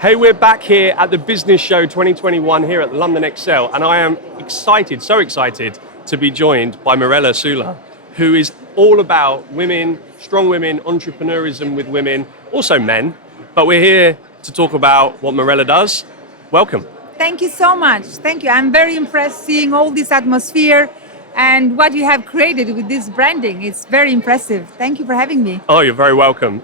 Hey, we're back here at the Business Show 2021 here at London Excel, and I am excited, so excited to be joined by Mirela Sula, who is all about women, strong women, entrepreneurism with women, also men, but we're here to talk about what Mirela does. Welcome. Thank you so much. Thank you. I'm very impressed seeing all this atmosphere and what you have created with this branding. It's very impressive. Thank you for having me. Oh, you're very welcome.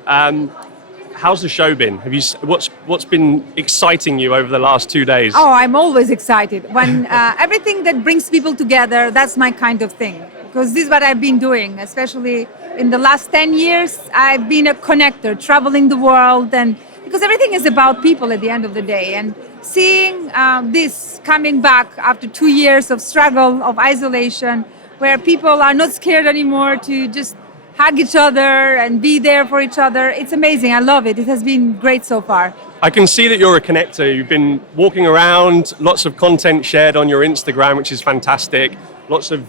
How's the show been? What's been exciting you over the last 2 days? Oh, I'm always excited. When everything that brings people together, that's my kind of thing. Because this is what I've been doing, especially in the last 10 years. I've been a connector, traveling the world, and because everything is about people at the end of the day. And seeing this coming back after 2 years of struggle, of isolation, where people are not scared anymore to just hug each other and be there for each other. It's amazing. I love it. It has been great so far. I can see that you're a connector. You've been walking around, lots of content shared on your Instagram, which is fantastic. Lots of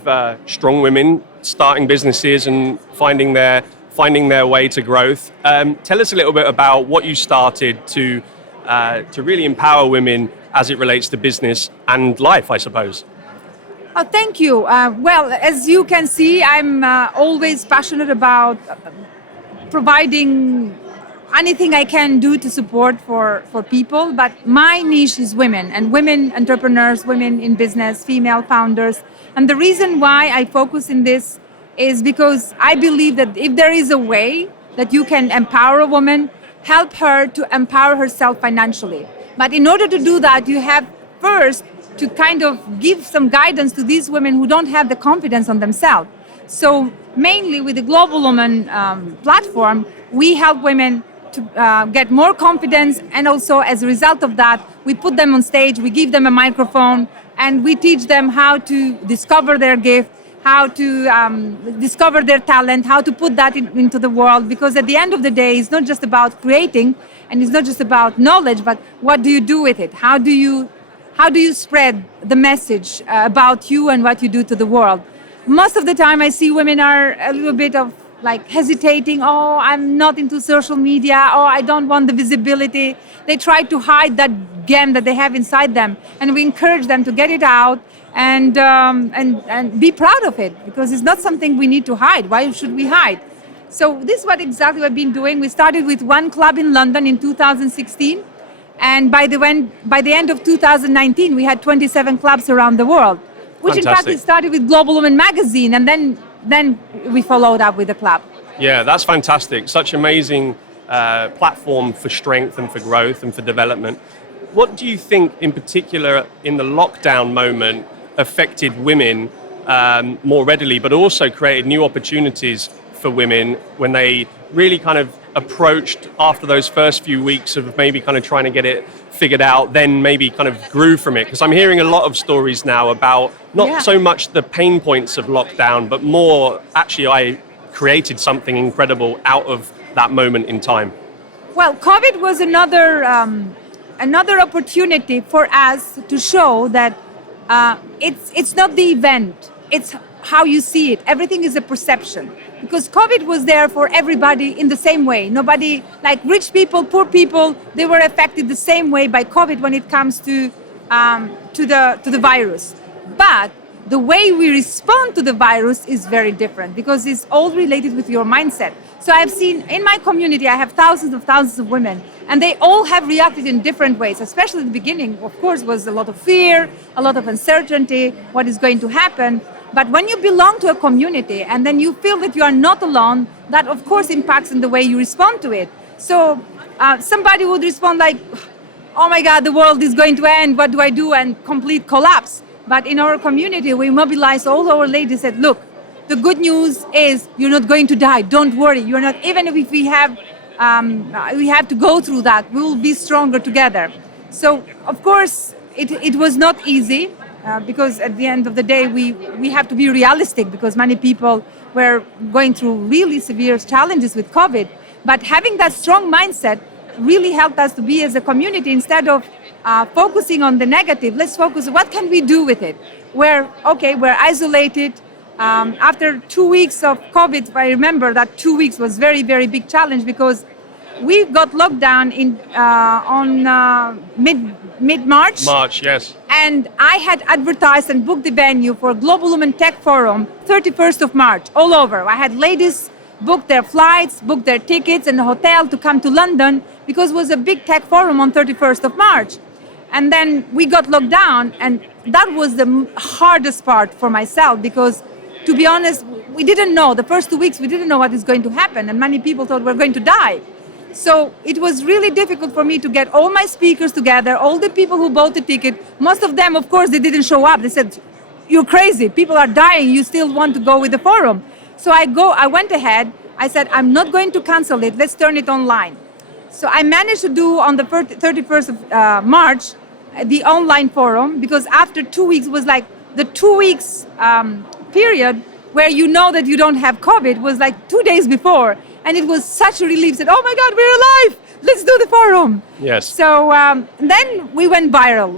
strong women starting businesses and finding their way to growth. Tell us a little bit about what you started to really empower women as it relates to business and life, I suppose. Oh, thank you. Well, as you can see, I'm always passionate about providing anything I can do to support for people. But my niche is women and women entrepreneurs, women in business, female founders. And the reason why I focus in this is because I believe that if there is a way that you can empower a woman, help her to empower herself financially. But in order to do that, you have first to kind of give some guidance to these women who don't have the confidence on themselves. So mainly with the globalwoman platform, we help women to get more confidence, and also as a result of that, we put them on stage, we give them a microphone, and we teach them how to discover their gift, how to discover their talent, how to put that into the world. Because at the end of the day, it's not just about creating, and it's not just about knowledge, but what do you do with it? How do you spread the message about you and what you do to the world? Most of the time I see women are a little bit of like hesitating. Oh, I'm not into social media. Oh, I don't want the visibility. They try to hide that gem that they have inside them. And we encourage them to get it out and be proud of it, because it's not something we need to hide. Why should we hide? So this is what exactly we've been doing. We started with one club in London in 2016. And by the end of 2019, we had 27 clubs around the world, which Fantastic. In fact we started with globalwoman magazine, and then we followed up with the club. Yeah, that's fantastic. Such amazing platform for strength and for growth and for development. What do you think in particular in the lockdown moment affected women more readily, but also created new opportunities for women when they really kind of approached after those first few weeks of maybe kind of trying to get it figured out, then maybe kind of grew from it? Because I'm hearing a lot of stories now about not so much the pain points of lockdown, but more actually I created something incredible out of that moment in time. Well, COVID was another opportunity for us to show that it's not the event, it's how you see it. Everything is a perception. Because COVID was there for everybody in the same way. Nobody, like rich people, poor people, they were affected the same way by COVID when it comes to the virus. But the way we respond to the virus is very different, because it's all related with your mindset. So I've seen in my community, I have thousands of women, and they all have reacted in different ways, especially at the beginning. Of course, was a lot of fear, a lot of uncertainty, what is going to happen. But when you belong to a community and then you feel that you are not alone, that of course impacts in the way you respond to it. So somebody would respond like, oh my God, the world is going to end, what do I do? And complete collapse. But in our community, we mobilized all our ladies, said, look, the good news is you're not going to die. Don't worry. You're not, even if we have to go through that, we will be stronger together. So of course, it was not easy. Because at the end of the day, we have to be realistic, because many people were going through really severe challenges with COVID. But having that strong mindset really helped us to be as a community, instead of focusing on the negative, let's focus on what can we do with it. We're isolated. After 2 weeks of COVID, I remember that 2 weeks was very, very big challenge, because we got locked down on mid-March. March, yes. And I had advertised and booked the venue for Global Woman Tech Forum, 31st of March, all over. I had ladies book their flights, book their tickets and a hotel to come to London because it was a big tech forum on 31st of March. And then we got locked down, and that was the hardest part for myself because, to be honest, we didn't know. The first 2 weeks, we didn't know what is going to happen, and many people thought we're going to die. So it was really difficult for me to get all my speakers together, all the people who bought the ticket. Most of them, of course, they didn't show up. They said, "You're crazy. People are dying. You still want to go with the forum." So I went ahead. I said, "I'm not going to cancel it. Let's turn it online." So I managed to do on the 31st of March the online forum, because after 2 weeks was like the 2 weeks period where you know that you don't have COVID was like 2 days before. And it was such a relief. Said, "Oh my God, we're alive! Let's do the forum." Yes. So then we went viral.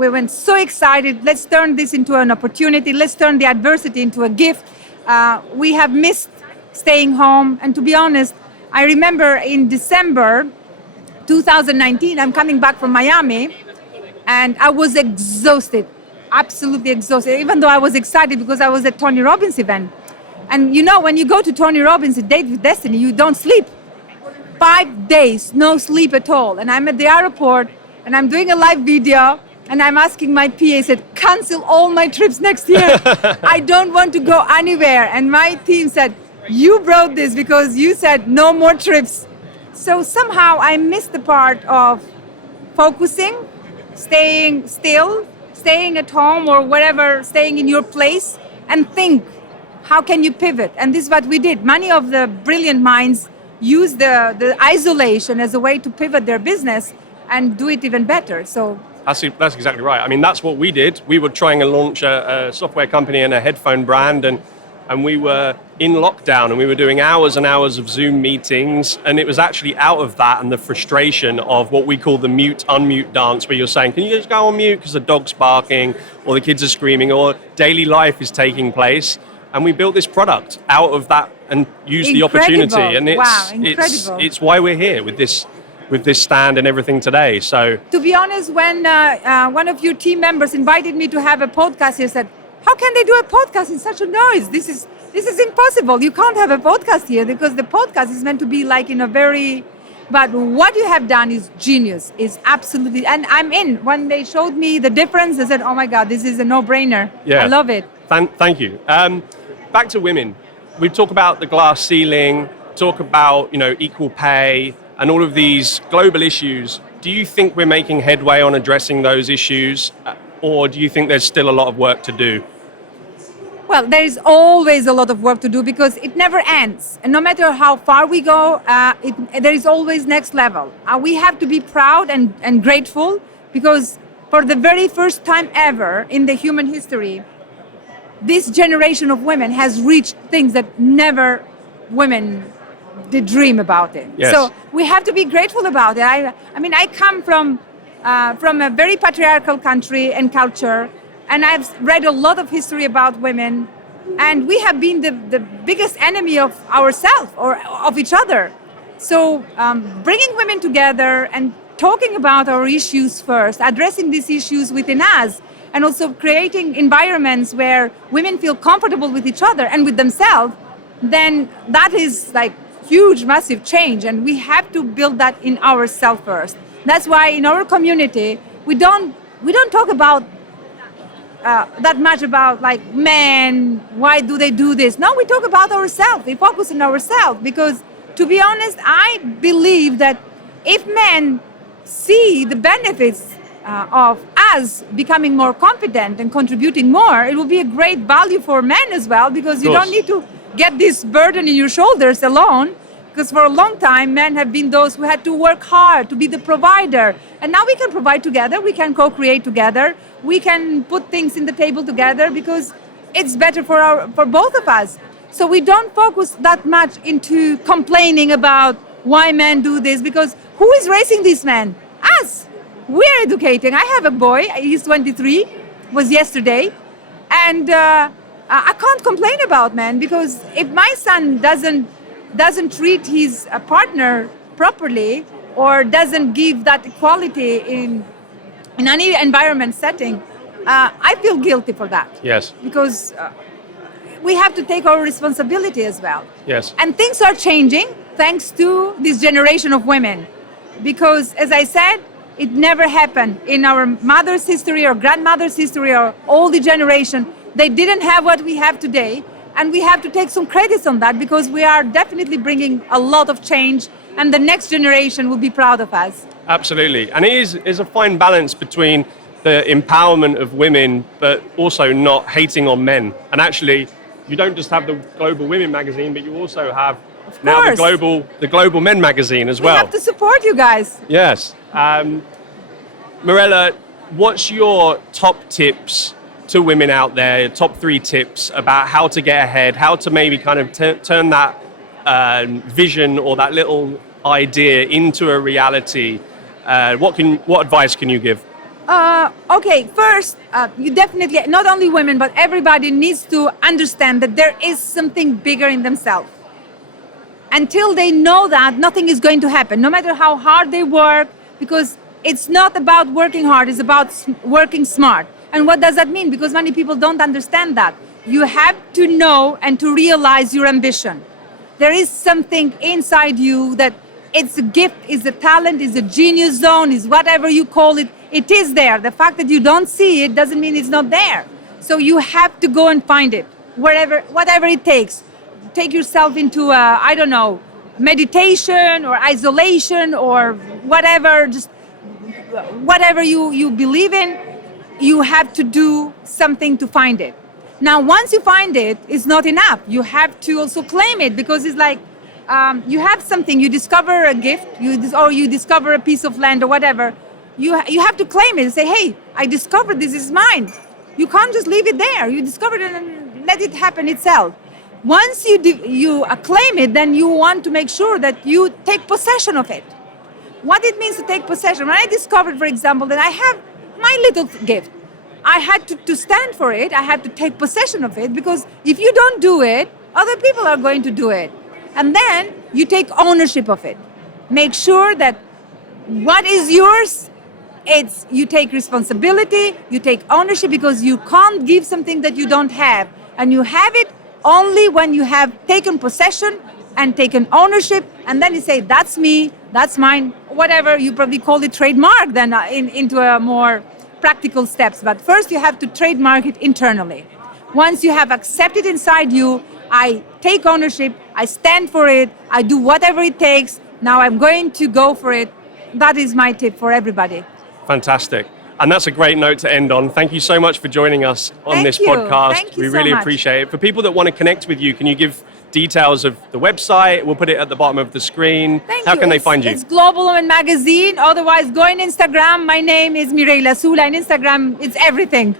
We went so excited. Let's turn this into an opportunity. Let's turn the adversity into a gift. We have missed staying home. And to be honest, I remember in December 2019, I'm coming back from Miami, and I was exhausted, absolutely exhausted, even though I was excited because I was at Tony Robbins' event. And you know, when you go to Tony Robbins' A Date with Destiny, you don't sleep. 5 days, no sleep at all. And I'm at the airport, and I'm doing a live video, and I'm asking my PA, I said, "Cancel all my trips next year. I don't want to go anywhere." And my team said, "You brought this because you said no more trips." So somehow I missed the part of focusing, staying still, staying at home or whatever, staying in your place and think, how can you pivot? And this is what we did. Many of the brilliant minds use the isolation as a way to pivot their business and do it even better. So That's exactly right. I mean, that's what we did. We were trying to launch a software company and a headphone brand, and we were in lockdown, and we were doing hours and hours of Zoom meetings, and it was actually out of that and the frustration of what we call the mute-unmute dance, where you're saying, "Can you just go on mute because the dog's barking or the kids are screaming or daily life is taking place?" And we built this product out of that and used the opportunity. And it's why we're here with this stand and everything today. So to be honest, when one of your team members invited me to have a podcast, he said, "How can they do a podcast in such a noise? This is impossible. You can't have a podcast here because the podcast is meant to be like in a very..." But what you have done is genius. Is absolutely, and I'm in. When they showed me the difference, I said, "Oh my God, this is a no-brainer." Yeah. I love it. Thank you. Back to women. We talk about the glass ceiling, talk about equal pay and all of these global issues. Do you think we're making headway on addressing those issues, or do you think there's still a lot of work to do? Well, there is always a lot of work to do because it never ends. And no matter how far we go, there is always next level. We have to be proud and grateful because for the very first time ever in the human history, this generation of women has reached things that never women did dream about it. Yes. So we have to be grateful about it. I mean, I come from a very patriarchal country and culture, and I've read a lot of history about women, and we have been the biggest enemy of ourselves or of each other. So bringing women together and talking about our issues first, addressing these issues within us, and also creating environments where women feel comfortable with each other and with themselves, then that is like huge, massive change. And we have to build that in ourselves first. That's why in our community, we don't talk about that much about like men, why do they do this? No, we talk about ourselves. We focus on ourselves because, to be honest, I believe that if men see the benefits of us becoming more confident and contributing more, it will be a great value for men as well, because you don't need to get this burden in your shoulders alone. Because for a long time, men have been those who had to work hard to be the provider. And now we can provide together, we can co-create together, we can put things in the table together because it's better for both of us. So we don't focus that much into complaining about why men do this, because who is raising these men? Us. We're educating. I have a boy, he's 23, was yesterday, and I can't complain about men, because if my son doesn't treat his partner properly or doesn't give that equality in any environment setting, I feel guilty for that. Yes. Because we have to take our responsibility as well. Yes. And things are changing thanks to this generation of women. Because, as I said, it never happened in our mother's history or grandmother's history or all the generation. They didn't have what we have today. And we have to take some credits on that because we are definitely bringing a lot of change and the next generation will be proud of us. Absolutely. And it is a fine balance between the empowerment of women, but also not hating on men. And actually, you don't just have the Global Women magazine, but you also have now the Global Men magazine as well. We have to support you guys. Yes. Mirela, what's your top tips to women out there, your top 3 tips about how to get ahead, how to maybe kind of turn that vision or that little idea into a reality? What advice can you give? Okay, first, you definitely, not only women, but everybody needs to understand that there is something bigger in themselves. Until they know that, nothing is going to happen, no matter how hard they work, because it's not about working hard, it's about working smart. And what does that mean? Because many people don't understand that. You have to know and to realize your ambition. There is something inside you that it's a gift, is a talent, is a genius zone, is whatever you call it. It is there. The fact that you don't see it doesn't mean it's not there. So you have to go and find it, whatever it takes. Take yourself into, meditation or isolation or whatever, just whatever you believe in, you have to do something to find it. Now, once you find it, it's not enough. You have to also claim it because it's like you have something, you discover a gift, or you discover a piece of land or whatever. You have to claim it and say, hey, I discovered this is mine. You can't just leave it there. You discovered it and let it happen itself. Once you claim it, then you want to make sure that you take possession of it. What it means to take possession. When I discovered, for example, that I have my little gift, I had to stand for it. I had to take possession of it because if you don't do it, other people are going to do it. And then you take ownership of it. Make sure that what is yours, you take responsibility, you take ownership because you can't give something that you don't have. And you have it only when you have taken possession and taken ownership, and then you say, that's me, that's mine, whatever, you probably call it trademark then into a more practical steps. But first you have to trademark it internally. Once you have accepted inside you, I take ownership, I stand for it, I do whatever it takes, now I'm going to go for it. That is my tip for everybody. Fantastic. And that's a great note to end on. Thank you so much for joining us on this podcast. Thank you we so really much. appreciate it. For people that want to connect with you, can you give details of the website? We'll put it at the bottom of the screen. How can they find you? It's Global Woman Magazine. Otherwise, go on Instagram. My name is Mirela Sula. On Instagram, it's everything.